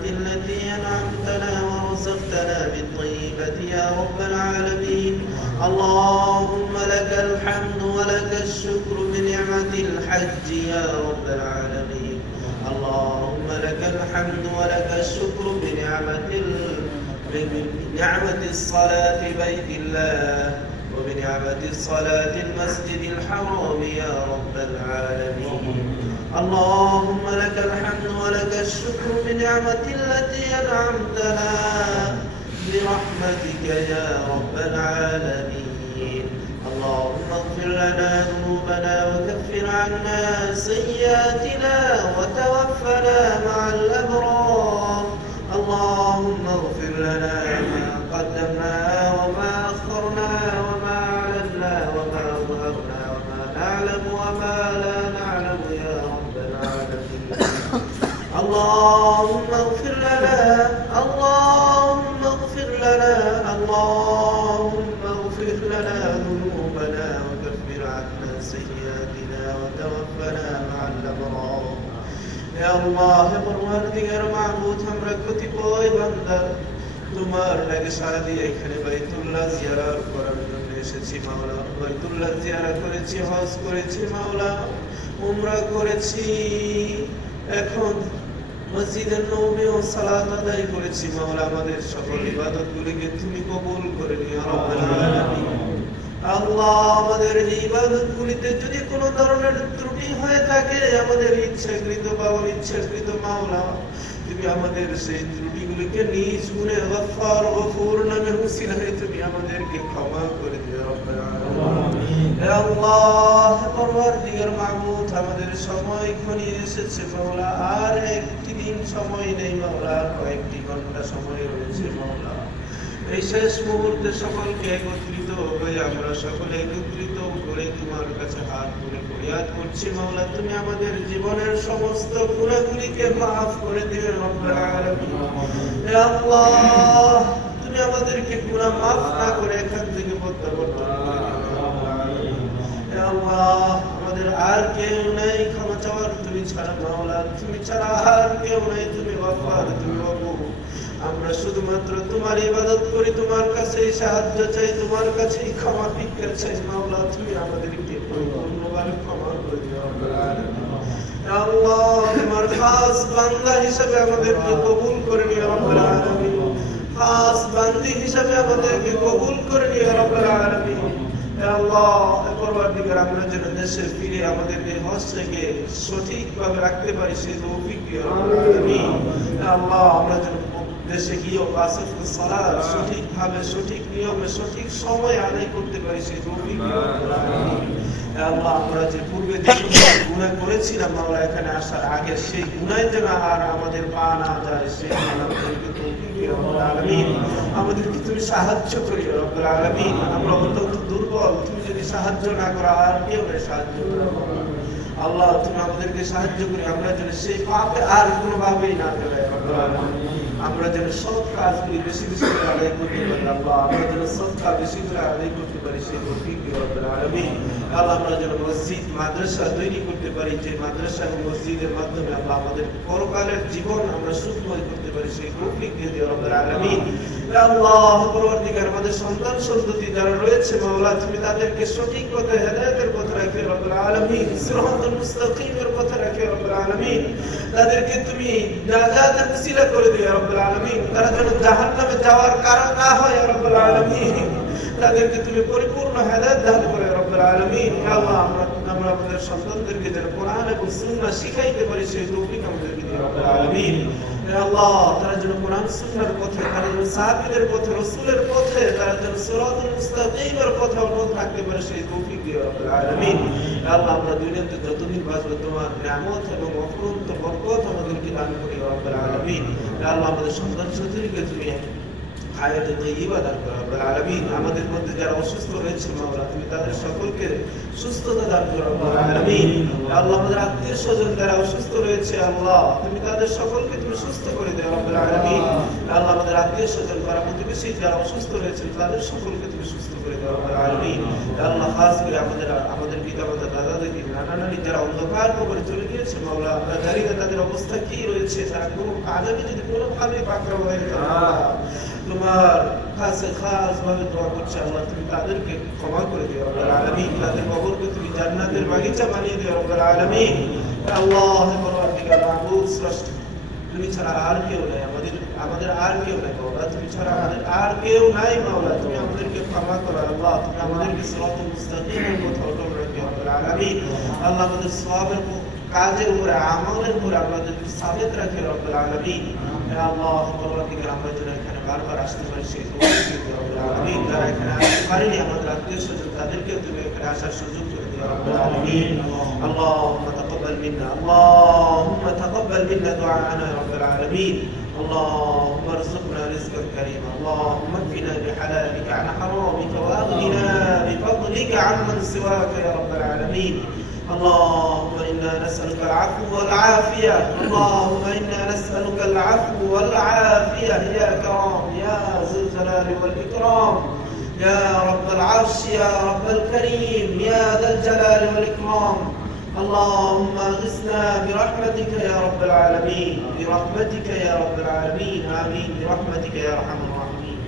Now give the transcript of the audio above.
التي أنعمتنا ورزقتنا بالطيبات يا رب العالمين. اللهم لك الحمد ولك الشكر بنعمة الحج يا رب العالمين. اللهم لك الحمد ولك الشكر بنعمة الصلاة بيت الله وبنعمة الصلاة المسجد الحرام يا رب العالمين. اللهم لك الحمد ولك الشكر بنعمة التي أنعمتنا برحمتك يا رب العالمين. اللهم اغفر لنا ذنوبنا وكفر عنا سيئاتنا وتوفنا مع الأبرار. اللهم اغفر لنا ما قدمنا وما أخرنا وما أعلنا وما أظهرنا وما نعلم وما لا نعلم يا رب العالمين. اللهم اغفر لنا اللهم اغفر لنا اللهم اغفر لنا ذنوبنا وكفر عنا سيئاتنا وتوفنا مع الأبرار. يا الله পরওয়ারদিগার মাবুদ আমরা কতিপয় বান্দা তোমার লাগে সারা দিয়ে এখানে বাইতুল্লাহ জিয়ারত করার জন্য এসেছি মাওলা। বাইতুল্লাহ জিয়ারত করেছি, হজ করেছি মাওলা, উমরা করেছি, এখন মসজিদে নববীও সালাত আদায় করেছি মাওলা। আমাদের সকল ইবাদতগুলিকে তুমি কবুল করে নিও রব্বুল আলামিন। আল্লাহ আমাদের এই ইবাদতগুলিতে যদি কোনো ধরনের ত্রুটি হয়ে থাকে, আমাদের ইচ্ছাকৃত বা অনিচ্ছাকৃত মাওলা, তুমি আমাদের সেই ত্রুটিগুলিকে নিজ গুণে গফফার গফুর নামের উসিলায় তুমি আমাদেরকে ক্ষমা করে দিও রব্বুল আলামিন। হে আল্লাহ পরওয়ারদিগার মাবুদ, আমাদের সময় ঘনিয়ে এসেছে মাওলা। আর একটি দিন সময় নেই মাওলা, আর কয়েকটি ঘন্টা সময় রয়েছে মাওলা। এই শেষ মুহূর্তে সকলকে একত্রিত হয়ে আমরা সকলে একত্রিত করে তোমার কাছে হাত তুলে ফরিয়াদ করছি মাওলা, তুমি আমাদের জীবনের সমস্ত গুনাহগুলিকে মাফ করে দিও রব্বুল আলামিন। হে আল্লাহ তুমি আমাদেরকে গুনাহ মাফ না করে এখান থেকে প্রত্যাবর্তন করে দিও রব্বুল আলামিন। হে আল্লাহ আমাদের আর কেউ নাই ক্ষমা চাওয়ার তুমি ছাড়া মাওলা, তুমি ছাড়া আর কেউ নাই, তুমি গফফার, তুমি গফুর। আমরা শুধুমাত্র তোমার ইবাদত করি, তোমার কাছেই সাহায্য চাই, তোমার কাছেই ক্ষমা ভিক্ষা চাই মাওলা, তুমি আমাদেরকে পরিপূর্ণভাবে ক্ষমা করে দিও রব্বুল আলামিন। হে আল্লাহ তোমার খাস বান্দা হিসেবে আমাদেরকে কবুল করে নিও রব্বুল আলামিন। খাস বান্দি হিসেবে আমাদেরকে কবুল করে নিও রব্বুল আলামিন। হে আল্লাহ পরওয়ারদিগার আমরা যেন দেশে ফিরে আমাদের এই হজটাকে সঠিকভাবে রাখতে পারি সেই তৌফিক দিও রব্বুল আলামিন। হে আল্লাহ আমরা যেন দেশে গিয়েও পাঁচ সালাত সঠিকভাবে সঠিক নিয়মে সঠিক সময় আদায় করতে পারি সেই তৌফিক দিও রব্বুল আলামিন। হে আল্লাহ আমরা যে পূর্বে যে গুনাহ করেছিলাম মাওলা, এখানে আসার আগে সেই গুনাহ যেন আর আমাদের পা না যায়, সেই আমাদেরকে তৌফিক দিও রব্বুল আলামিন। আমাদেরকে তুমি সাহায্য করিও রব্বুল আলামিন। আমরা অত্যন্ত দুর্বল, তুমি যদি সাহায্য না করো আর কেউ নেই সাহায্য করো আল্লাহ। তুমি আমাদেরকে সাহায্য করি, আমরা যেন সেই পাপে আর কোনোভাবেই না ফেলাই রব্বুল আলামিন। আমরা যেন সৎ কাজগুলি বেশি বেশি করে আদায় করতে পারি আল্লাহ, আমরা যেন সৎকা বেশি করে আদায় করতে পারি সেই তৌফিক দিও রব্বুল আলামিন। আল্লাহ আমরা যেন মসজিদ মাদ্রাসা তৈরি করতে পারি, যে মাদ্রাসা এবং মসজিদের মাধ্যমে আল্লাহ আমাদের পরকালের জীবন আমরা সুখময় করতে পারি সেই তৌফিক দিও রব্বুল আলামিন। আল্লাহ পরওয়ারদিগার আমাদের সন্তান সন্ততি যারা রয়েছে মাওলা, তুমি তাদেরকে সঠিক পথে হেদায়েতের পথে রাখো রব্বুল আলামিন, সিরাতাল মুস্তাকিমের পথে রাখো রব্বুল আলামিন। তাদেরকে তুমি নাজাতের ওসিলা করে দিও রব্বুল আলামিন, তারা যেন জাহান্নামে যাওয়ার কারণ না হয় রব্বুল আলামিন। তাদেরকে তুমি পরিপূর্ণ হেদায়েত দান করে রব্বুল আলামিন। হে আল্লাহ আমরা আমাদের সন্তানদেরকে যেন কোরআন এবং সুন্নাহ শিখাইতে পারি সেই তৌফিক আমাদেরকে দিও রব্বুল আলামিন। হে আল্লাহ তারা যেন কোরআন সুন্নাহর পথে, তারা যেন সাহাবীদের পথে, রাসূলের পথে, তারা যেন সিরাতাল মুস্তাকিমের পথে অটল থাকতে পারে সেই তৌফিক দিও রব্বুল আলামিন। হে আল্লাহ আমরা দুনিয়াতে যতদিন বাঁচবো তোমার নিয়ামত এবং অফুরন্ত বরকত আমাদেরকে দান করিও রব্বুল আলামিন। হে আল্লাহ আমাদের সন্তান সন্ততিকে তুমি হায়াতে তাইয়্যিবা দান করো রব্বুল আলামিন। আমাদের মধ্যে যারা অসুস্থ রয়েছে মাওলা, তুমি তাদের সকলকে সুস্থতা দান করো রব্বুল আলামিন। আল্লাহ আমাদের আত্মীয় স্বজন যারা অসুস্থ রয়েছে আল্লাহ, তুমি তাদের সকলকে তুমি সুস্থ করে দাও রব্বুল আলামিন। আল্লাহ আমাদের আত্মীয় স্বজন করা প্রতিবেশী যারা অসুস্থ রয়েছে তাদের সকলকে তুমি সুস্থ করে দাও রব্বুল আলামিন। আল্লাহ খাস করে আমাদের পিতামাতা দাদা দাদি নানা নানি যারা অন্ধকার কবরে চলে গিয়েছে মাওলা, আমরা জানি না তাদের অবস্থা কি রয়েছে, তারা কোনো আজাবে যদি কোনোভাবে পাকড়াও হয়ে যায় তোমার কাছে খাস ভাবে দোয়া করছে আল্লাহ তুমি তাদেরকে ক্ষমা করে দিও রব্বুল আলামিন, তাদের কবরকে তুমি জান্নাতের বাগিচা বানিয়ে দিও রব্বুল আলামিন। আল্লাহ পরওয়ারদিগার মাহবুব স্রষ্টা তুমি ছাড়া আর কেউ নাই, আমাদের আর কেউ নাই মাওলা, তুমি ছাড়া আমাদের আর কেউ নাই মাওলা, তুমি আমাদেরকে ক্ষমা করো আল্লাহ, তুমি আমাদেরকে সিরাতুল মুস্তাকিমের পথে অটল রাখো রব্বুল আলামিন। আল্লাহ আমাদের সওয়াবের কাজের উপরে আমলের উপরে আমাদেরকে সাবিত রাখো রব্বুল আলামিন। আল্লাহ পরওয়ারদিগার আমরা যারা এখানে বারবার আসতে পারি সেই রব্বুল আলামিন, যারা এখানে আসতে পারেনি আমাদের আত্মীয় স্বজন তাদেরকেও তুমি এখানে আসার সুযোগ করে দিও রব্বুল আলামিন। اللهم تقبل منا، اللهم تقبل منا دعاءنا يا رب العالمين. اللهم ارزقنا رزقا كريما، اللهم اكفنا بحلالك عن حرامك واغننا بفضلك عمن سواك يا رب العالمين. اللهم انا نسالك العفو والعافيه، اللهم انا نسالك العفو والعافيه يا كرام يا ذا الجلال والاكرام يا رب العرش يا رب الكريم يا ذا الجلال والاكرام. اللهم اغثنا برحمتك يا رب العالمين، برحمتك يا رب العالمين، آمين برحمتك يا أرحم الراحمين.